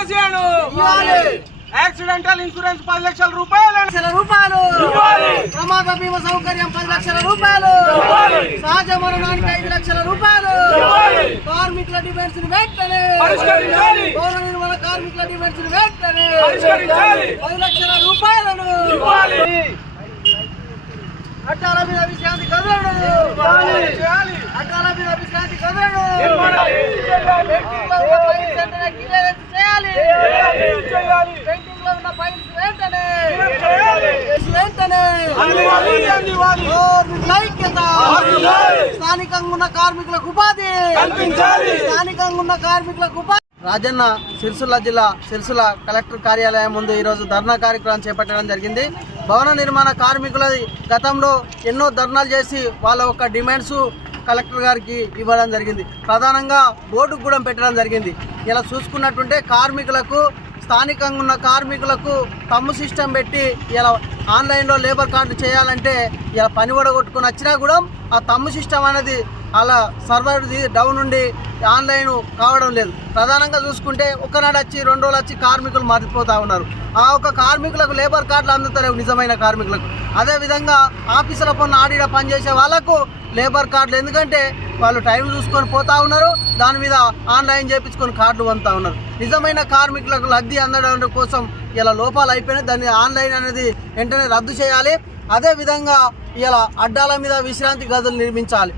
KCR accidental insurance 10 లక్షల రూపాయలు, ప్రమాద బీమా సౌకర్యం 10 లక్షల రూపాయలు, సహజ మరణానికి 5 లక్షల రూపాయలు, కార్మికుల డిమాండ్స్ వెంటనే భవన నిర్మాణ కార్మికుల డిమాండ్స్ వెంటనే 10 లక్షల రూపాయలను అడ్డాల మీద విశ్రాంతి కదలడు, అడ్డాల మీద విశ్రాంతి కదలడు, పెండింగ్ లో ఉన్న ఫైల్స్ వెంటనే స్థానికంగా ఉన్న కార్మికులకు ఉపాధి, రాజన్న సిరిసిల్ల జిల్లా సిరిసిల్ల కలెక్టర్ కార్యాలయం ముందు ఈరోజు ధర్నా కార్యక్రమం చేపట్టడం జరిగింది. భవన నిర్మాణ కార్మికుల గతంలో ఎన్నో ధర్నాలు చేసి వాళ్ళ యొక్క డిమాండ్స్ కలెక్టర్ గారికి ఇవ్వడం జరిగింది. ప్రధానంగా బోర్డుకు కూడా పెట్టడం జరిగింది. ఇలా చూసుకున్నట్టుంటే కార్మికులకు, స్థానికంగా ఉన్న కార్మికులకు తమ్ము సిస్టమ్ పెట్టి ఇలా ఆన్లైన్లో లేబర్ కార్డు చేయాలంటే ఇలా పని కొట్టుకొని వచ్చినా కూడా ఆ తమ్ము సిస్టమ్ అనేది అలా సర్వర్ డౌన్ ఉండి ఆన్లైన్ కావడం లేదు. ప్రధానంగా చూసుకుంటే ఒకనాడు వచ్చి 2 రోజులు వచ్చి కార్మికులు మారిపోతూ ఉన్నారు. ఆ ఒక కార్మికులకు లేబర్ కార్డులు అందుతలేవు నిజమైన కార్మికులకు. అదేవిధంగా ఆఫీసుల పన్ను ఆడిడ పనిచేసే వాళ్ళకు లేబర్ కార్డులు, ఎందుకంటే వాళ్ళు టైం చూసుకొని పోతా ఉన్నారు, దాని మీద ఆన్లైన్ చేయించుకొని కార్డులు పొందుతూ ఉన్నారు. నిజమైన కార్మికులకు లబ్ధి అందడం కోసం ఇలా లోపాలు అయిపోయినాయి. దాన్ని ఆన్లైన్ అనేది వెంటనే రద్దు చేయాలి. అదేవిధంగా ఇలా అడ్డాల మీద విశ్రాంతి గదులు నిర్మించాలి.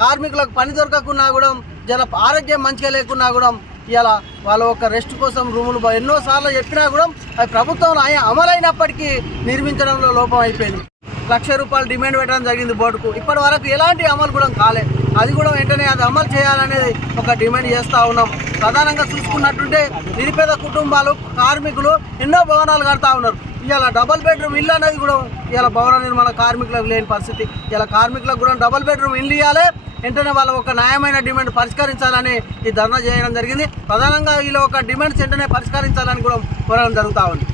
కార్మికులకు పని దొరకకున్నా కూడా జర ఆరోగ్యం మంచిగా లేకున్నా కూడా ఇలా వాళ్ళ ఒక రెస్ట్ కోసం రూములు ఎన్నోసార్లు చెప్పినా కూడా అది ప్రభుత్వం అమలైనప్పటికీ నిర్మించడంలో లోపం అయిపోయింది. 1 లక్ష రూపాయలు డిమాండ్ పెట్టడం జరిగింది బోర్డుకు. ఇప్పటి వరకు ఎలాంటి అమలు కూడా కాలే. అది కూడా వెంటనే అది అమలు చేయాలనేది ఒక డిమాండ్ చేస్తూ ఉన్నాం. ప్రధానంగా చూసుకున్నట్టుంటే నిరుపేద కుటుంబాలు, కార్మికులు ఎన్నో భవనాలు కడతా ఉన్నారు. ఇలా డబుల్ బెడ్రూమ్ ఇల్లు అనేది కూడా ఇలా భవన నిర్మాణ కార్మికులకు లేని పరిస్థితి. ఇలా కార్మికులకు కూడా డబుల్ బెడ్రూమ్ ఇల్లు ఇవ్వాలి, వెంటనే వాళ్ళ ఒక న్యాయమైన డిమాండ్ పరిష్కరించాలని ఈ ధర్నా చేయడం జరిగింది. ప్రధానంగా వీళ్ళ ఒక డిమాండ్స్ వెంటనే పరిష్కరించాలని కూడా కోరడం జరుగుతూ ఉంది.